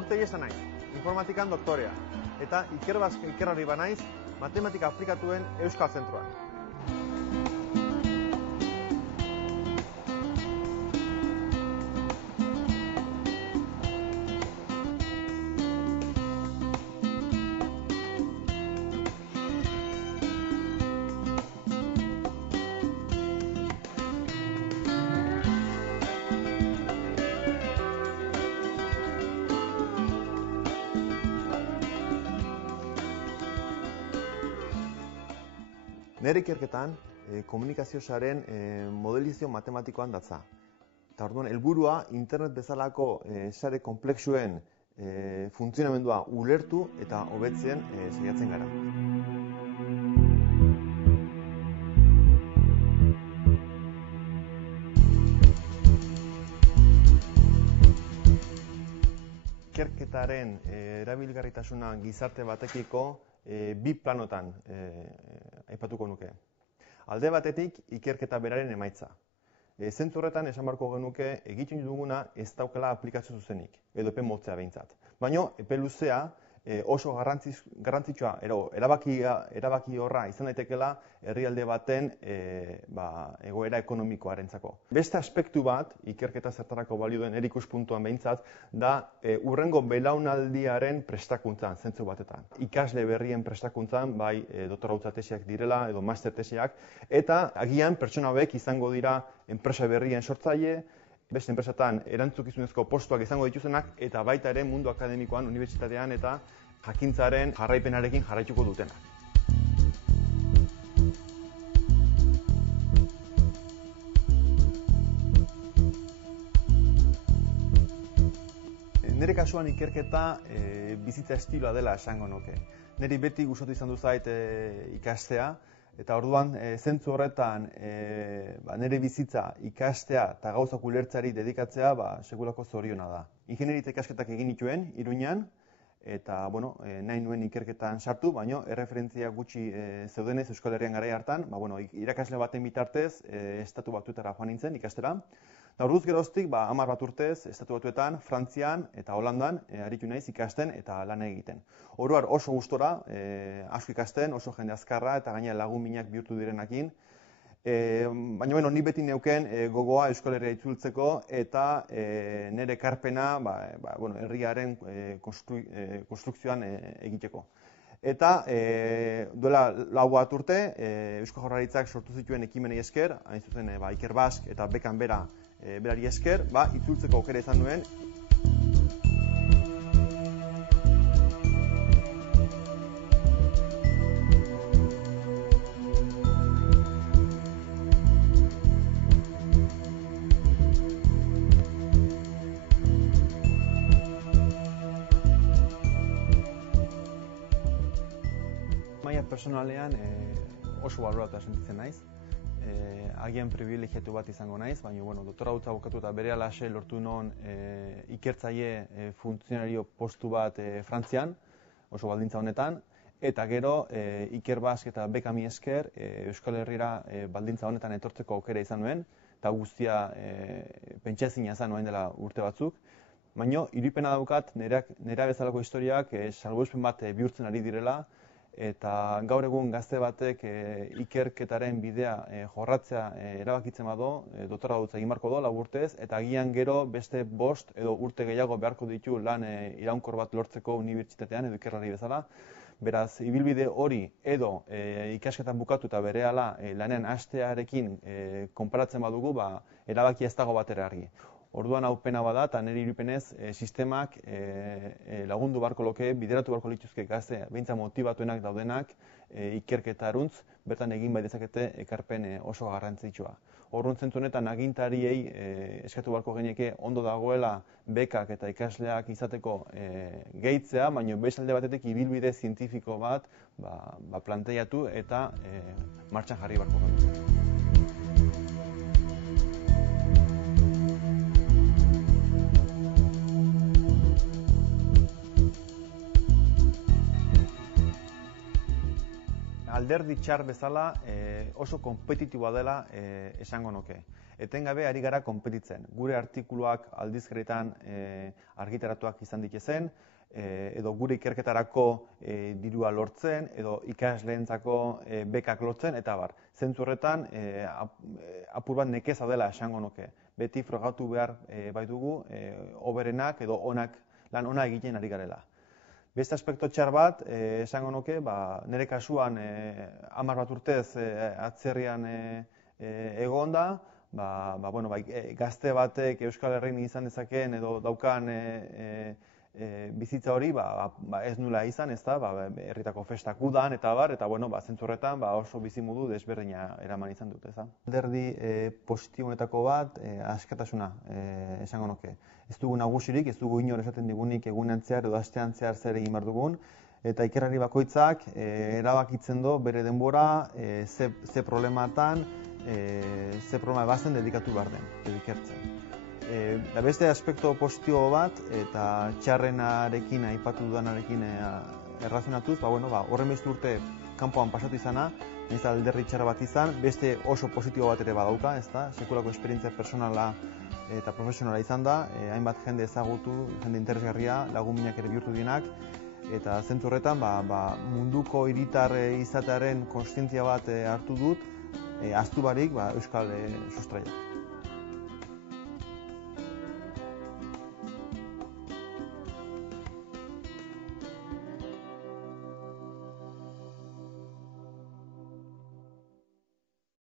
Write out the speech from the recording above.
Urtegi esan naiz, informatikan doktorea, eta Ikerbarri banaiz, matematika aplikatuen Euskal Zentroan. Nere ikerketan, komunikazio saren modelizazio matematikoan datza. Eta orduan, helburua internet bezalako sare konplexuen funtzionamendua ulertu eta hobetzen saiatzen gara. Ikerketaren erabilgarritasuna gizarte batekiko bi planotan aipatuko nuke. Alde batetik, ikerketa beraren emaitza. Zentzu horretan esan beharko genuke egiten duguna ez daukala aplikazio zuzenik, edo epe motzea behintzat. Baina epe luzea oso garrantzitsua, erabaki horra izan daitekeela herrialde baten egoera ekonomikoarentzako. Beste aspektu bat, ikerketa zertarako balio den erikuspuntuan behintzat, da hurrengo belaunaldiaren prestakuntzan, zentzu batetan. Ikasle berrien prestakuntzan, bai doktorautza tesiak direla edo master tesiak, eta agian pertsona hauek izango dira enpresa berrien sortzaile, beste enpresetan erantzukizunezko postuak izango dituzenak, eta baita ere mundu akademikoan, unibertsitatean eta jakintzaren jarraipenarekin jarraituko dutenak. Nire kasuan ikerketa bizitza estiloa dela esango nuke. Niri beti gustatu izan du zait ikastea, eta orduan zentzu horretan nire bizitza ikastea eta gauzak ulertzeari dedikatzea segulako zoriona da. Ingeniaritza ikasketak egin nituen Iruñan, eta nahi nuen ikerketan sartu, baina erreferentzia gutxi zeudenez Euskal Herrian garai hartan, irakasle baten bitartez Estatu Batuetara joan nintzen ikastera. Eta orduz geroztik 10 bat urtez Estatu Batuetan, Frantzian eta Holandan aritu naiz ikasten eta lan egiten. Oroar oso gustora, asko ikasten, oso jende azkarra eta gainera lagun minak bihurtu direnakin. Baina ni beti neuken gogoa Euskal Herria itzultzeko eta nire ekarpena herriaren konstrukzioan egiteko. Eta duela 4 bat urte, Eusko Jaurlaritzak sortu zituen ekimenei esker, hain zuzen Ikerbask eta bekan berari esker, itzultzeko aukera izan nuen. Maila personalean oso baloratua sentitzen naiz. Agian pribilegiatu bat izango naiz, baina doktorautza bukatu eta berehalaxe lortu non ikertzaile funtzionario postu bat Frantzian, oso baldintza honetan, eta gero Ikerbask eta bekami esker Euskal Herrira baldintza honetan etortzeko aukera izan nuen, eta guztia pentsezina izan nuen dela urte batzuk. Baina iripena daukat nera bezalako historiak salbuespen bat bihurtzen ari direla, eta gaur egun gazte batek ikerketaren bidea jorratzea erabakitzen badu, doktorautza egin beharko du 4 urtez, eta agian gero beste 5 edo urte gehiago beharko ditu lan iraunkor bat lortzeko unibertsitatean edo ikerlari bezala. Beraz, ibilbide hori edo ikasketan bukatu eta berehala lanean hastearekin konparatzen badugu, erabakia ez dago batera argi. Orduan hau pena bada eta nire irudipenez sistemak lagundu beharko luke, bideratu beharko lituzke gazte behintzat motibatuenak daudenak ikerketaruntz, bertan egin bai dezakete ekarpen oso garrantzitsua. Orduan zentzu honetan agintariei eskatu beharko genieke ondo dagoela bekak eta ikasleak izateko gehitzea, baina beste alde batetik ibilbide zientifiko bat planteiatu eta martxan jarri beharko genuke. Alderdi txar bezala oso konpetitiboa dela esango nuke. etengabe ari gara konpetitzen. Gure artikuluak aldizkarietan argitaratuak izan ditezen, edo gure ikerketarako dirua lortzen, edo ikasleentzako bekak lortzen, eta bar. Zentzu horretan, apur bat nekeza dela esango nuke. Beti frogatu behar baitugu, hoberenak edo lan ona egiten ari garela. Beste aspektu txar bat, esango nuke, nire kasuan 10 bat urtez atzerrian egon da, gazte batek Euskal Herrian izan dezakeen edo daukan bizitza hori ez nula izan, ez da, herritako festak udan eta bar, eta zentzu horretan oso bizimodu desberdina eraman izan dut, ez da. Alderdi positibonetako bat, askatasuna esango nuke. Ez dugu nagusirik, ez dugu inor esaten digunik egunean zehar edo astean zehar zer egin behar dugun, eta ikerlari bakoitzak erabakitzen du bere denbora, ze problematan, ze problema bazen dedikatu behar den, ikertzen. Beste aspektu positibo bat, eta txarrenarekin, aipatu dudanarekin errazionatuz, horren beste urte kanpoan pasatu izana, ez alderri txarra bat izan, beste oso positibo bat ere badauka, ez da, sekulako esperientzia personala eta profesionala izan da, hainbat jende ezagutu, jende interesgarria, lagun minak ere bihurtu dienak, eta zentzu horretan munduko hiritar izatearen konstientzia bat hartu dut, ahaztu barik Euskal sustraiak.